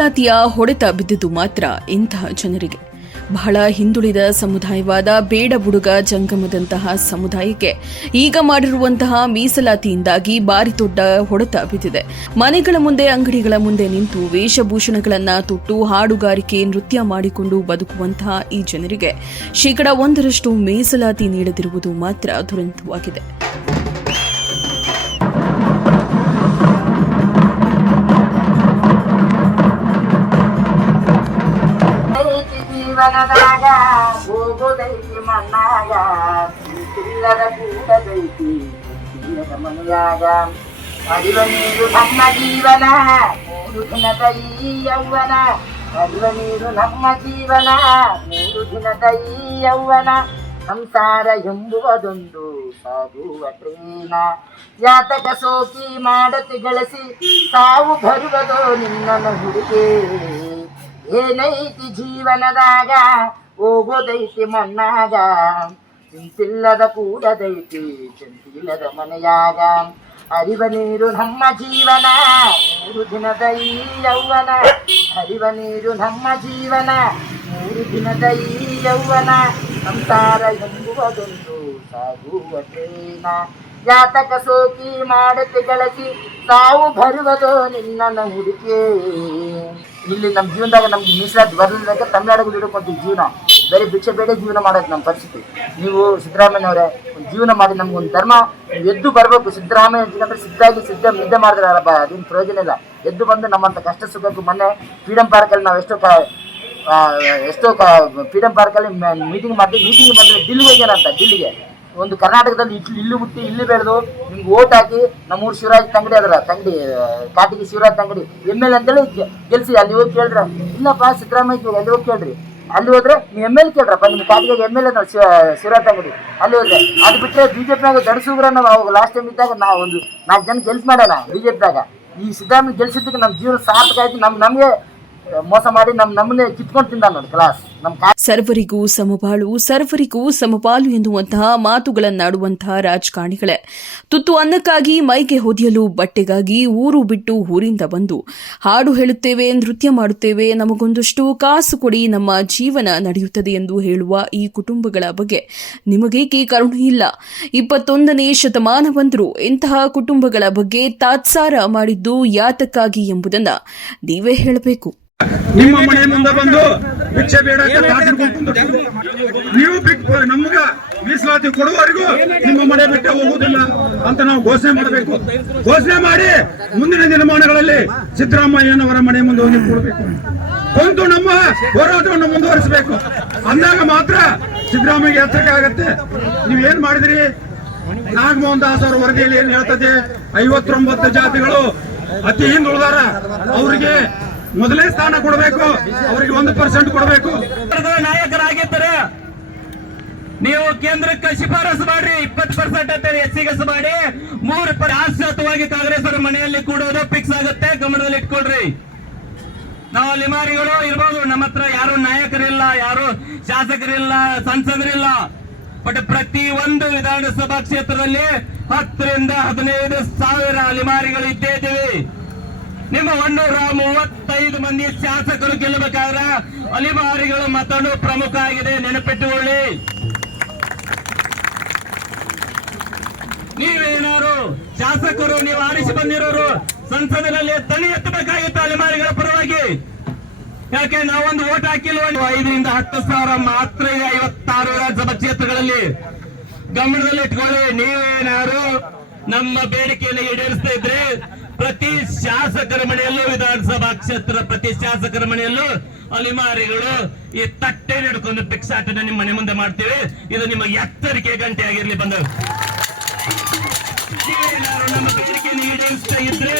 ಮೀಸಲಾತಿಯ ಹೊಡೆತ ಬಿದ್ದಿದ್ದು ಮಾತ್ರ ಇಂತಹ ಜನರಿಗೆ. ಬಹಳ ಹಿಂದುಳಿದ ಸಮುದಾಯವಾದ ಬೇಡ ಬುಡುಗ ಜಂಗಮದಂತಹ ಸಮುದಾಯಕ್ಕೆ ಈಗ ಮಾಡಿರುವಂತಹ ಮೀಸಲಾತಿಯಿಂದಾಗಿ ಬಾರಿ ದೊಡ್ಡ ಹೊಡೆತ ಬಿದ್ದಿದೆ. ಮನೆಗಳ ಮುಂದೆ, ಅಂಗಡಿಗಳ ಮುಂದೆ ನಿಂತು ವೇಷಭೂಷಣಗಳನ್ನು ತೊಟ್ಟು ಹಾಡುಗಾರಿಕೆ ನೃತ್ಯ ಮಾಡಿಕೊಂಡು ಬದುಕುವಂತಹ ಈ ಜನರಿಗೆ ಶೇಕಡ ಒಂದರಷ್ಟು ಮೀಸಲಾತಿ ನೀಡದಿರುವುದು ಮಾತ್ರ ದುರಂತವಾಗಿದೆ. ಇಲ್ಲದ ಕೂಡದೈತಿ ಇಲ್ಲದ ಮನೆಯಾಗ ಅರಿವ ನೀರು ನಮ್ಮ ಜೀವನ ಮೂರು ದಿನದ ಈ ಯೌವನ ಅರಿವ ನೀರು ನಮ್ಮ ಜೀವನ ಮೂರು ದಿನದ ಈ ಯೌವನ ಸಂಸಾರ ಎಂಬುವುದೊಂದು ಸಾಗುವ ಟ್ರೇನ ಯಾತಕ ಸೋಕಿ ಮಾಡತಿ ಗಳಿಸಿ ಸಾವು ಬರುವುದೋ ನಿನ್ನ ಹುಡುಗೆ ಏನೈತಿ ಜೀವನದಾಗ ಹೋಗೋದೈತಿ ಮಣ್ಣಾಗ ಚಿಂತಿಲ್ಲದ ಕೂಡದೈತಿ ಚಂತಿಲ್ಲದ ಮನೆಯಾಗ. ಅರಿವ ನೀರು ನಮ್ಮ ಜೀವನ, ಮೂರು ದಿನದ ಈ ಯೌವನ. ಅರಿವ ನೀರು ನಮ್ಮ ಜೀವನ, ಮೂರು ದಿನದ ಈ ಯೌವನ. ಸಂಸಾರ ಎಂಬುವುದೊಂದು ಸಾಗುವ ಪ್ರೇಮ. ಜಾತಕ ಸೋಕಿ ಮಾಡುತ್ತೆ ಗಳಸಿ ತಾವು ಬರುವುದು ನಿನ್ನ ಹುಡುಕೆ. ಇಲ್ಲಿ ನಮ್ಮ ಜೀವನದಾಗ ನಮ್ಗೆ ಮೀಸಲಾತಿ ಬರಲಿಲ್ಲ ತಮಿಳ್ನಾಡಿಗೆ ಹಿಡ್ಕೊಂತೀವಿ ಜೀವನ. ಬೇರೆ ಭಿಕ್ಷೆ ಬೇಡ ಜೀವನ ಮಾಡೋದು ನಮ್ಮ ಪರಿಸ್ಥಿತಿ. ನೀವು ಸಿದ್ದರಾಮಯ್ಯನವರೇ ಜೀವನ ಮಾಡಿ ನಮ್ಗೊಂದು ಧರ್ಮ ಎದ್ದು ಬರಬೇಕು. ಸಿದ್ದರಾಮಯ್ಯ ಅಂತಂದ್ರೆ ಸಿದ್ಧಾಗಿ ಸಿದ್ಧ ನಿದ್ದೆ ಮಾಡಿದ್ರಲ್ಲ ಅದೇನು ಪ್ರಯೋಜನ ಇಲ್ಲ. ಎದ್ದು ಬಂದು ನಮ್ಮಂತ ಕಷ್ಟ ಸುಖಕ್ಕೂ ಮೊನ್ನೆ ಫ್ರೀಡಮ್ ಪಾರ್ಕಲ್ಲಿ ನಾವು ಎಷ್ಟೋ ಎಷ್ಟೋ ಫ್ರೀಡಮ್ ಪಾರ್ಕಲ್ಲಿ ಮೀಟಿಂಗ್ ಮಾಡಿ ಮೀಟಿಂಗ್ ಬಂದರೆ ದಿಲ್ಲಿಗೆ ಹೋಗ್ಯಾನಂತ, ದಿಲ್ಲಿಗೆ. ಒಂದು ಕರ್ನಾಟಕದಲ್ಲಿ ಇಲ್ಲಿ ಇಲ್ಲಿ ಹುಟ್ಟಿ, ಇಲ್ಲಿ ಬೆಳೆದು ನಿಮ್ಗೆ ಓಟ್ ಹಾಕಿ ನಮ್ಮೂರು ಶಿವರಾಜ್ ತಂಗಡಿ ಅದರ ತಂಗಡಿ ಕಾಟಿಗೆ ಶಿವರಾಜ್ ತಂಗಡಿ, ಎಂ ಎಲ್ ಅಂತೇಳಿ ಗೆ- ಗೆಲ್ಸಿ. ಅಲ್ಲಿ ಹೋಗಿ ಕೇಳಿದ್ರೆ, ಇಲ್ಲಪ್ಪ ಸಿದ್ದರಾಮಯ್ಯ ಅಲ್ಲಿ ಹೋಗಿ ಕೇಳ್ರಿ? ಅಲ್ಲಿ ಹೋದ್ರೆ ನೀವು ಎಂ ಎಲ್ ಕೇಳ್ರಪ್ಪ ನಿಮ್ಮ ಪಾಲಿಗೆ ಎಂ ಎಲ್ ಅದ ಶಿವರಾಜ್ ಅಂಗಡಿ ಅಲ್ಲಿ ಹೋದ್ರೆ ಅದು ಬಿಟ್ಟರೆ ಬಿ ಜೆ ಪಿನಾಗ ದಡಿಸುಗ್ರ ನಾವು ಅವಾಗ ಲಾಸ್ಟ್ ಟೈಮ್ ಇದ್ದಾಗ ನಾವು ಒಂದು ನಾಲ್ಕು ಜನ ಗೆಲ್ಸ್ ಮಾಡೋಣ ಬಿ ಜೆ ಪಿದಾಗ ಈ ಸಿದ್ದರಾಮಯ್ಯ ಗೆಲ್ಸಿದ್ದಕ್ಕೆ ನಮ್ಮ ಜೀವನ ಸಾರ್ಥಕ ಆಯ್ತು. ನಮ್ಗೆ ನಮಗೆ ಮೋಸ ಮಾಡಿ ನಮ್ಮ ನಮ್ಮನ್ನೇ ಕಿತ್ಕೊಂಡು ಕ್ಲಾಸ್. ಸರ್ವರಿಗೂ ಸಮಬಾಳು, ಸರ್ವರಿಗೂ ಸಮಪಾಲು ಎನ್ನುವಂತಹ ಮಾತುಗಳನ್ನಾಡುವಂತಹ ರಾಜಕಾರಣಿಗಳೇ. ತುತ್ತು ಅನ್ನಕ್ಕಾಗಿ ಮೈಗೆ ಹೊದಿಯಲು ಬಟ್ಟೆಗಾಗಿ ಊರು ಬಿಟ್ಟು ಊರಿಂದ ಬಂದು ಹಾಡು ಹೇಳುತ್ತೇವೆ, ನೃತ್ಯ ಮಾಡುತ್ತೇವೆ, ನಮಗೊಂದಷ್ಟು ಕಾಸು ಕೊಡಿ ನಮ್ಮ ಜೀವನ ನಡೆಯುತ್ತದೆ ಎಂದು ಹೇಳುವ ಈ ಕುಟುಂಬಗಳ ಬಗ್ಗೆ ನಿಮಗೇಕೆ ಕರುಣೆ ಇಲ್ಲ? ಇಪ್ಪತ್ತೊಂದನೇ ಶತಮಾನ ಬಂದರೂ ಇಂತಹ ಕುಟುಂಬಗಳ ಬಗ್ಗೆ ತಾತ್ಸಾರ ಮಾಡಿದ್ದು ಯಾತಕ್ಕಾಗಿ ಎಂಬುದನ್ನ ನೀವೇ ಹೇಳಬೇಕು. ನಿಮ್ಮ ಮನೆ ಮುಂದೆ ಬಂದು ಭಿಕ್ಷೆ ಬೇಡ. ನೀವು ನಮ್ಗ ಮೀಸಲಾತಿ ಕೊಡುವವರೆಗೂ ನಿಮ್ಮ ಮನೆ ಬಿಟ್ಟು ಹೋಗುವುದಿಲ್ಲ ಅಂತ ನಾವು ಘೋಷಣೆ ಮಾಡಬೇಕು. ಘೋಷಣೆ ಮಾಡಿ ಮುಂದಿನ ದಿನಮಾನಗಳಲ್ಲಿ ಸಿದ್ದರಾಮಯ್ಯನವರ ಮನೆ ಮುಂದೆ ಹೋಗಿ ಕೊಡಬೇಕು ಕುಂತು ನಮ್ಮ ಹೋರಾಟವನ್ನು ಮುಂದುವರಿಸಬೇಕು. ಅಂದಾಗ ಮಾತ್ರ ಸಿದ್ದರಾಮಯ್ಯ ಎಚ್ಚರಿಕೆ ಆಗತ್ತೆ. ನೀವೇನ್ ಮಾಡಿದ್ರಿ? ನಾಗಮೋಹನ್ ದಾಸ್ ಅವರ ವರದಿಯಲ್ಲಿ ಏನ್ ಹೇಳ್ತದೆ? ಐವತ್ತೊಂಬತ್ತು ಜಾತಿಗಳು ಅತಿ ಹಿಂದುಳಿದಾರ. ಅವರಿಗೆ ಮೊದಲೇ ಸ್ಥಾನ ಕೊಡಬೇಕು, ಅವರಿಗೆ ಒಂದು ಪರ್ಸೆಂಟ್ ಕೊಡಬೇಕು. ನಾಯಕರಾಗಿದ್ದರೆ ನೀವು ಕೇಂದ್ರಕ್ಕೆ ಶಿಫಾರಸು ಮಾಡ್ರಿ, ಇಪ್ಪತ್ತು ಪರ್ಸೆಂಟ್ ಅಂತ ಎಸ್ ಸಿಗಸ್ ಮಾಡಿ, ಮೂರು ಶಾಶ್ವತವಾಗಿ ಕಾಂಗ್ರೆಸ್ ಅವರ ಮನೆಯಲ್ಲಿ ಕೂಡೋದು ಫಿಕ್ಸ್ ಆಗುತ್ತೆ, ಗಮನದಲ್ಲಿ ಇಟ್ಕೊಳ್ರಿ. ನಾವು ಲಿಮಾರಿಗಳು ಇರ್ಬೋದು, ನಮ್ಮ ಹತ್ರ ಯಾರು ನಾಯಕರಿಲ್ಲ, ಯಾರು ಶಾಸಕರಿಲ್ಲ ಸಂಸದರಿಲ್ಲ ಬಟ್ ಪ್ರತಿ ಒಂದು ವಿಧಾನಸಭಾ ಕ್ಷೇತ್ರದಲ್ಲಿ ಹತ್ತರಿಂದ ಹದಿನೈದು ಸಾವಿರ ಅಲಿಮಾರಿಗಳು ಇದ್ದೇ ಇದ್ದೀವಿ. ನಿಮ್ಮ ಒಂದೂರ ಮೂವತ್ತೈದು ಮಂದಿ ಶಾಸಕರು ಗೆಲ್ಲಬೇಕಾದ್ರೆ ಅಲಿಮಾರಿಗಳ ಮತನು ಪ್ರಮುಖ ಆಗಿದೆ. ನೆನಪಿಟ್ಟುಕೊಳ್ಳಿ. ನೀವೇನಾರು ಶಾಸಕರು, ನೀವು ಆರಿಸಿ ಬಂದಿರೋರು ಸಂಸದನಲ್ಲಿ ತಲೆ ಎತ್ತಬೇಕಾಗಿತ್ತು ಅಲಿಮಾರಿಗಳ ಪರವಾಗಿ. ಯಾಕೆ, ನಾವೊಂದು ಓಟ್ ಹಾಕಿಲ್ವ? ಐದರಿಂದ ಹತ್ತು ಸಾವಿರ ಮಾತ್ರ ಐವತ್ತಾರು ರಾಜ್ಯಸಭಾ ಕ್ಷೇತ್ರಗಳಲ್ಲಿ ಗಮನದಲ್ಲಿ ಇಟ್ಕೊಳ್ಳಿ ನೀವೇನಾರು ನಮ್ಮ ಬೇಡಿಕೆಯನ್ನು ಈಡೇರಿಸ್ತಾ ಇದ್ರೆ ಪ್ರತಿ ಶಾಸಕರ ಮನೆಯಲ್ಲೂ ವಿಧಾನಸಭಾ ಕ್ಷೇತ್ರ, ಪ್ರತಿ ಶಾಸಕರ ಮನೆಯಲ್ಲೂ ಅಲಿಮಾರಿಗಳು ಈ ತಟ್ಟೆ ಹಿಡ್ಕೊಂಡು ಭಿಕ್ಷಾಟನ ನಿಮ್ಮ ಮನೆ ಮುಂದೆ ಮಾಡ್ತೀವಿ. ಇದು ನಿಮ್ಮ ಎತ್ತರಿಕೆ ಗಂಟೆ ಆಗಿರ್ಲಿ ಬಂದ ನಮ್ಮ ಬೇಡಿಕೆಯನ್ನು ಈಡೇರಿಸ್ತಾ ಇದ್ರೆ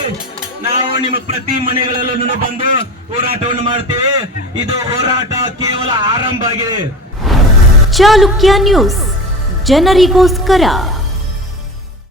ನಾವು ನಿಮ್ಮ ಪ್ರತಿ ಮನೆಗಳಲ್ಲೂ ಬಂದು ಹೋರಾಟವನ್ನು ಮಾಡ್ತೀವಿ. ಇದು ಹೋರಾಟ ಕೇವಲ ಆರಂಭ ಆಗಿದೆ. ಚಾಲುಕ್ಯ ನ್ಯೂಸ್, ಜನರಿಗೋಸ್ಕರ.